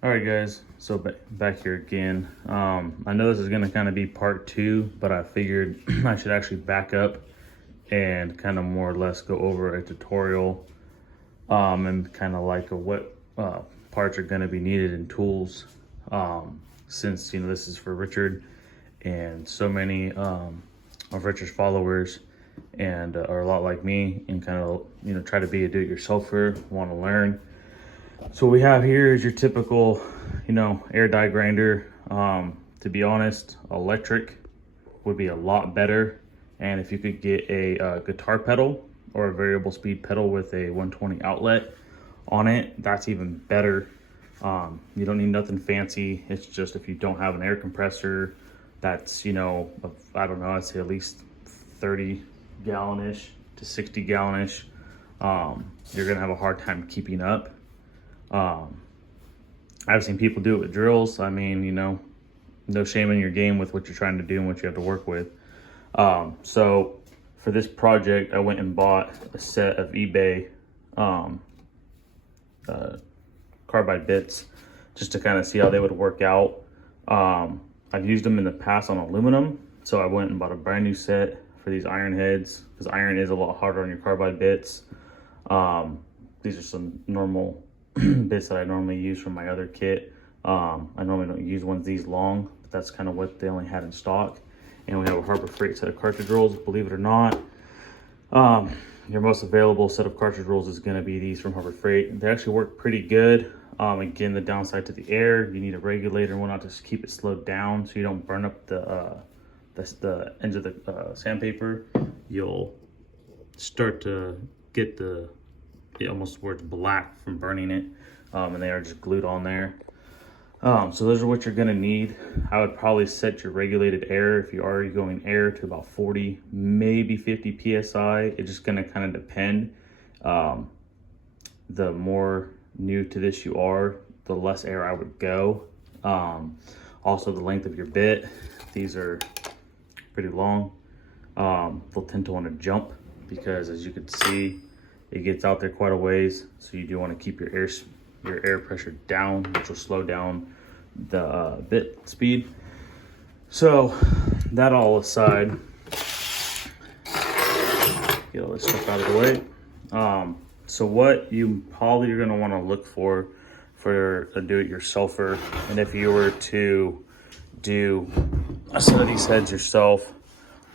All right, guys. So back here again. I know this is gonna kind of be part two, but I figured I should actually back up and kind of more or less go over a tutorial, and kind of like what parts are gonna be needed and tools. Since this is for Richard, and so many of Richard's followers and are a lot like me, and kind of try to be a do-it-yourselfer, want to learn. So what we have here is your typical, air die grinder. To be honest, electric would be a lot better. And if you could get a guitar pedal or a variable speed pedal with a 120 outlet on it, that's even better. You don't need nothing fancy. It's just if you don't have an air compressor, that's, I don't know, I'd say at least 30 gallon-ish to 60 gallon-ish. You're gonna have a hard time keeping up. I've seen people do it with drills. I mean, no shame in your game with what you're trying to do and what you have to work with. So for this project, I went and bought a set of eBay carbide bits just to kind of see how they would work out. I've used them in the past on aluminum, so I went and bought a brand new set for these iron heads, because iron is a lot harder on your carbide bits. These are some normal bits that I normally use from my other kit. I normally don't use ones these long, but that's kind of what they only had in stock. And we have a Harbor Freight set of cartridge rolls, believe it or not. Your most available set of cartridge rolls is going to be these from Harbor Freight. They actually work pretty good. Again, the downside to the air, you need a regulator and whatnot to keep it slowed down so you don't burn up the ends of the sandpaper. You'll start to get it almost where it's black from burning it, and they are just glued on there. So those are what you're gonna need. I would probably set your regulated air, if you are going air, to about 40, maybe 50 PSI. It's just gonna kind of depend. The more new to this you are, the less air I would go. Also the length of your bit. These are pretty long. They'll tend to want to jump because, as you can see, it gets out there quite a ways. So you do want to keep your air pressure down, which will slow down the bit speed. So that all aside, get all this stuff out of the way. So what you probably are going to want to look for a do-it-yourselfer, and if you were to do a set of these heads yourself,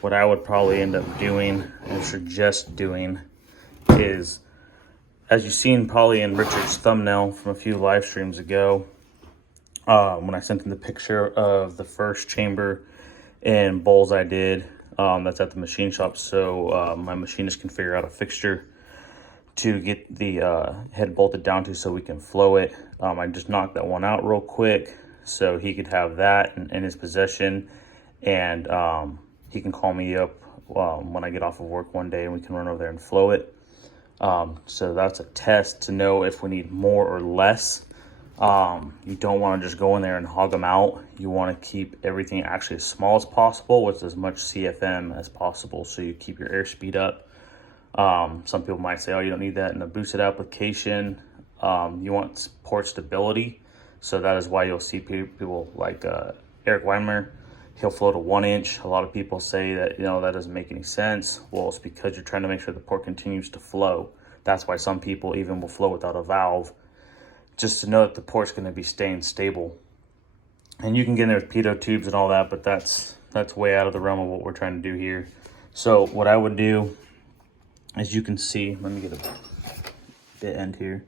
what I would probably end up doing and suggest doing is, as you've seen probably in Richard's thumbnail from a few live streams ago, when I sent him the picture of the first chamber and bowls I did, that's at the machine shop, so my machinist can figure out a fixture to get the head bolted down to so we can flow it. I just knocked that one out real quick so he could have that in his possession, and he can call me up when I get off of work one day and we can run over there and flow it. So that's a test to know if we need more or less. You don't want to just go in there and hog them out. You want to keep everything actually as small as possible with as much CFM as possible, so you keep your airspeed up. Some people might say, oh, you don't need that in a boosted application. You want port stability, so that is why you'll see people like Eric Weimer. He'll float a 1 inch. A lot of people say that, that doesn't make any sense. Well, it's because you're trying to make sure the port continues to flow. That's why some people even will flow without a valve, just to know that the port's going to be staying stable. And you can get in there with pitot tubes and all that, but that's way out of the realm of what we're trying to do here. So what I would do, as you can see, let me get a bit end here.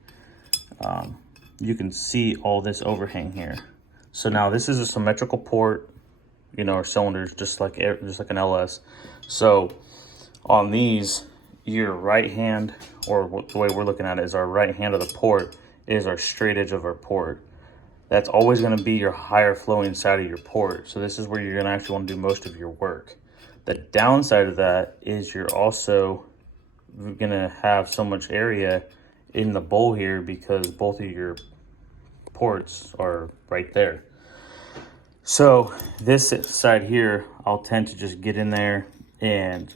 You can see all this overhang here. So now this is a symmetrical port, or cylinders, just like an LS. So on these, your right hand, or the way we're looking at it, is our right hand of the port is our straight edge of our port. That's always going to be your higher flowing side of your port. So this is where you're going to actually want to do most of your work. The downside of that is you're also going to have so much area in the bowl here because both of your ports are right there. So this side here, I'll tend to just get in there and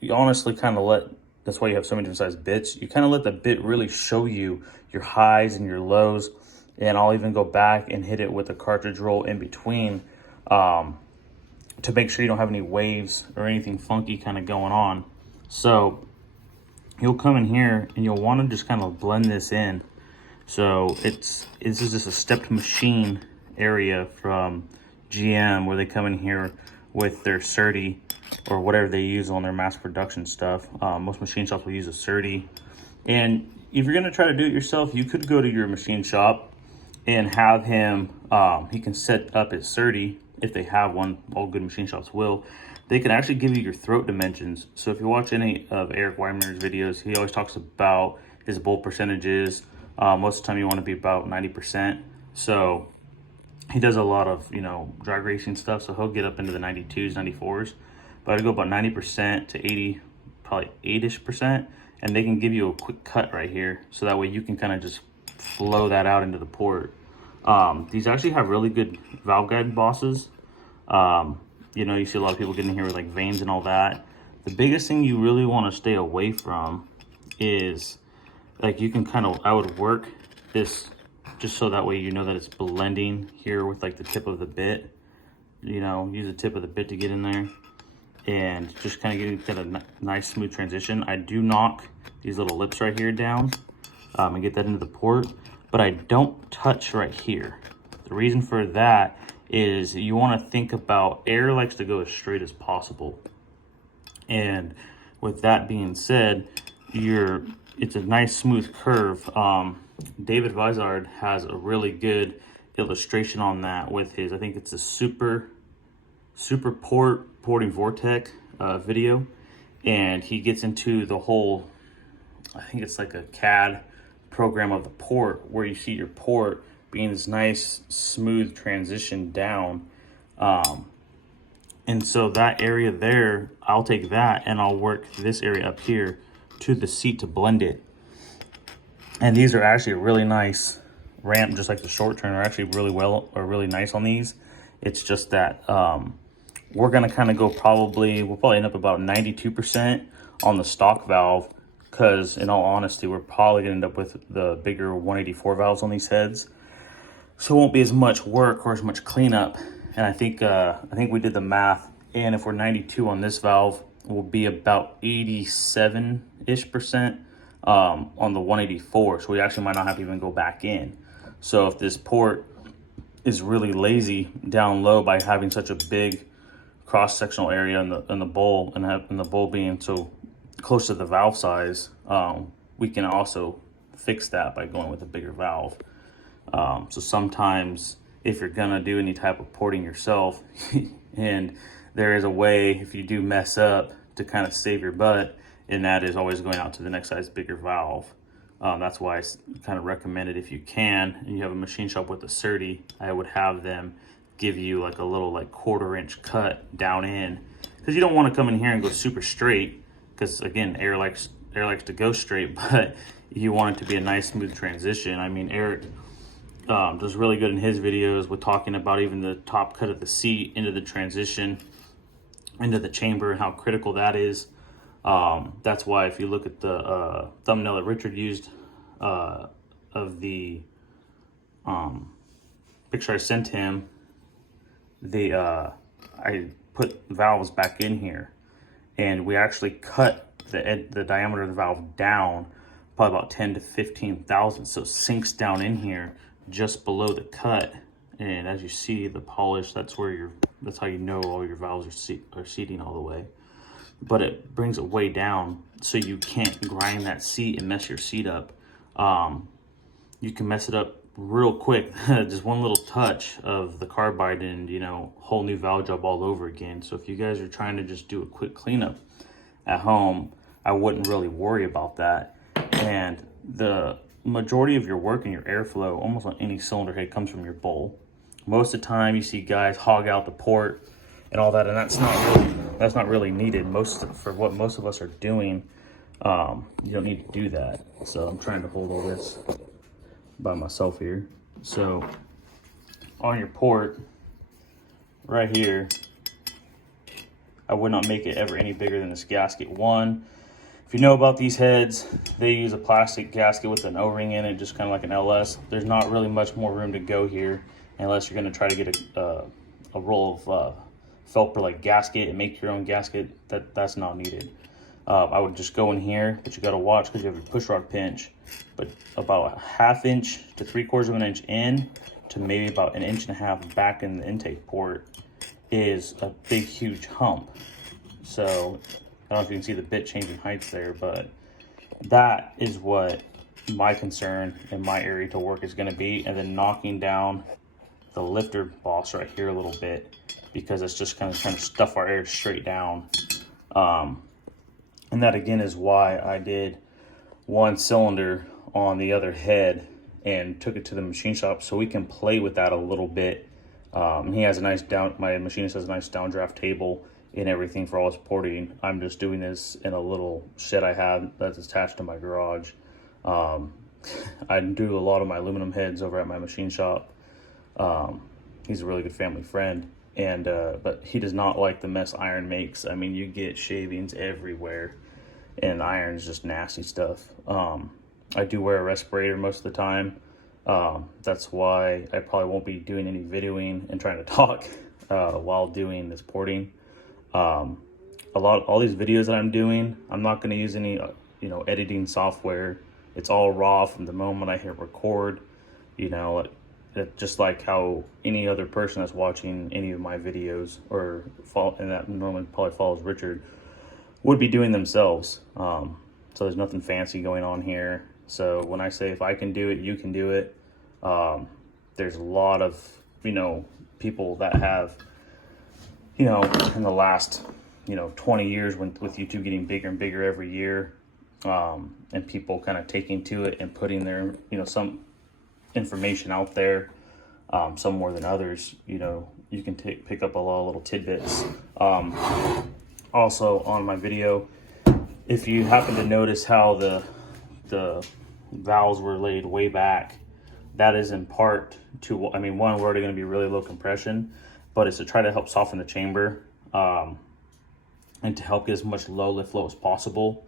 you honestly kind of that's why you have so many different size bits. You kind of let the bit really show you your highs and your lows And I'll even go back and hit it with a cartridge roll in between, to make sure you don't have any waves or anything funky kind of going on. So you'll come in here and you'll want to just kind of blend this in. So this is just a stepped machine area from GM, where they come in here with their SerDes or whatever they use on their mass production stuff. Most machine shops will use a SerDes. And if you're gonna try to do it yourself, you could go to your machine shop and have him, he can set up his SerDes if they have one. All good machine shops will. They can actually give you your throat dimensions. So if you watch any of Eric Weimer's videos, he always talks about his bolt percentages. Most of the time you want to be about 90%. So he does a lot of, drag racing stuff. So he'll get up into the 92s, 94s. But I'd go about 90% to 80, probably 8-ish%. And they can give you a quick cut right here. So that way you can kind of just flow that out into the port. These actually have really good valve guide bosses. You see a lot of people getting here with like veins and all that. The biggest thing you really want to stay away from is, like, you can I would work this just so that way you know that it's blending here with like the tip of the bit. Use the tip of the bit to get in there and just kind of get a nice smooth transition. I do knock these little lips right here down and get that into the port, but I don't touch right here. The reason for that is you want to think about, air likes to go as straight as possible. And with that being said, it's a nice smooth curve. David Vizard has a really good illustration on that with his, I think it's a super porting vortex video, and he gets into the whole, I think it's like a CAD program of the port, where you see your port being this nice smooth transition down. And so that area there, I'll take that and I'll work this area up here to the seat to blend it. And these are actually a really nice ramp, just like the short turn are actually really nice on these. It's just that we're gonna kind of go we'll probably end up about 92% on the stock valve, because in all honesty, we're probably gonna end up with the bigger 184 valves on these heads. So it won't be as much work or as much cleanup. And I think we did the math, and if we're 92 on this valve, we'll be about 87-ish% on the 184. So we actually might not have to even go back in. So if this port is really lazy down low by having such a big cross-sectional area in the bowl, and the bowl being so close to the valve size, we can also fix that by going with a bigger valve. So sometimes if you're gonna do any type of porting yourself, and there is a way, if you do mess up, to kind of save your butt, and that is always going out to the next size bigger valve. That's why I kind of recommend it, if you can, and you have a machine shop with a SerDes, I would have them give you like a little 1/4 inch cut down in, because you don't want to come in here and go super straight, because again, air likes to go straight, but you want it to be a nice smooth transition. I mean, Eric does really good in his videos with talking about even the top cut of the seat into the transition into the chamber and how critical that is. That's why if you look at the thumbnail that Richard used of the picture I sent him, I put valves back in here, and we actually cut the diameter of the valve down probably about 10 to 15 thousandths, so it sinks down in here just below the cut. And as you see the polish, that's how you know all your valves are seating all the way. But it brings it way down, so you can't grind that seat and mess your seat up. You can mess it up real quick. Just one little touch of the carbide and whole new valve job all over again. So if you guys are trying to just do a quick cleanup at home, I wouldn't really worry about that. And the majority of your work and your airflow almost on any cylinder head comes from your bowl. Most of the time you see guys hog out the port and all that, and that's not really needed. For what most of us are doing, you don't need to do that. So I'm trying to hold all this by myself here. So on your port right here, I would not make it ever any bigger than this gasket. One, If you know about these heads, they use a plastic gasket with an O-ring in it, just kind of like an LS. There's not really much more room to go here unless you're going to try to get a roll of felt like gasket and make your own gasket. That's not needed. I would just go in here, but you got to watch because you have your push rod pinch. But about a 1/2 inch to 3/4 of an inch in to maybe about 1.5 inches back in the intake port is a big, huge hump. So I don't know if you can see the bit changing heights there, but that is what my concern in my area to work is going to be. And then knocking down the lifter boss right here a little bit, because it's just kind of trying to stuff our air straight down. And that again is why I did one cylinder on the other head and took it to the machine shop so we can play with that a little bit. He has a nice my machinist has a nice downdraft table and everything for all his porting. I'm just doing this in a little shed I have that's attached to my garage. I do a lot of my aluminum heads over at my machine shop. He's a really good family friend, and but he does not like the mess iron makes. I mean, you get shavings everywhere, and iron's just nasty stuff. I do wear a respirator most of the time. That's why I probably won't be doing any videoing and trying to talk while doing this porting. All these videos that I'm doing, I'm not going to use any editing software. It's all raw from the moment I hit record. Just like how any other person that's watching any of my videos and that normally probably follows Richard would be doing themselves. So there's nothing fancy going on here. So when I say if I can do it, you can do it. There's a lot of people that have in the last 20 years with YouTube getting bigger and bigger every year, and people kind of taking to it and putting their some information out there, some more than others. You can pick up a lot of little tidbits. Also on my video, if you happen to notice how the valves were laid way back, that is in part to, one, we're already going to be really low compression, but it's to try to help soften the chamber, and to help get as much low lift flow as possible.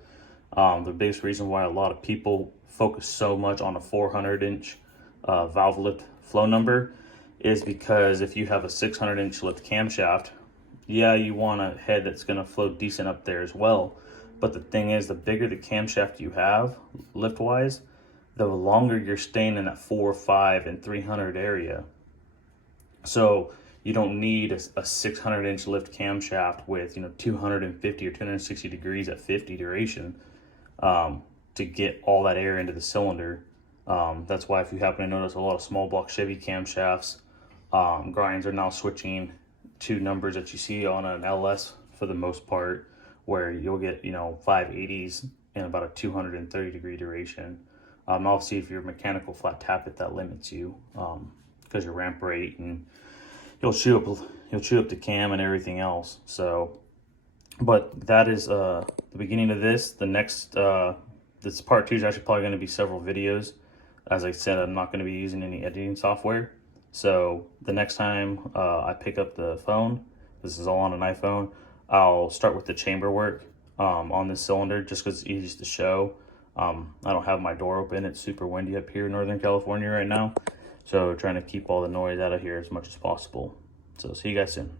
The biggest reason why a lot of people focus so much on a 400-inch valve lift flow number is because if you have a 600-inch lift camshaft, yeah, you want a head that's going to flow decent up there as well. But the thing is, the bigger the camshaft you have lift-wise, the longer you're staying in that 4, 5, and 300 area. So you don't need a 600-inch lift camshaft with 250 or 260 degrees at 50 duration to get all that air into the cylinder. That's why if you happen to notice a lot of small block Chevy camshafts, grinds are now switching to numbers that you see on an LS for the most part, where you'll get 580s and about a 230 degree duration. Obviously, if you're mechanical flat tappet, that limits you because your ramp rate, and you'll chew up the cam and everything else. So, but that is the beginning of this. The next this part 2 is actually probably going to be several videos. As I said, I'm not going to be using any editing software. So the next time I pick up the phone, this is all on an iPhone, I'll start with the chamber work on this cylinder just because it's easiest to show. I don't have my door open. It's super windy up here in Northern California right now. So trying to keep all the noise out of here as much as possible. So see you guys soon.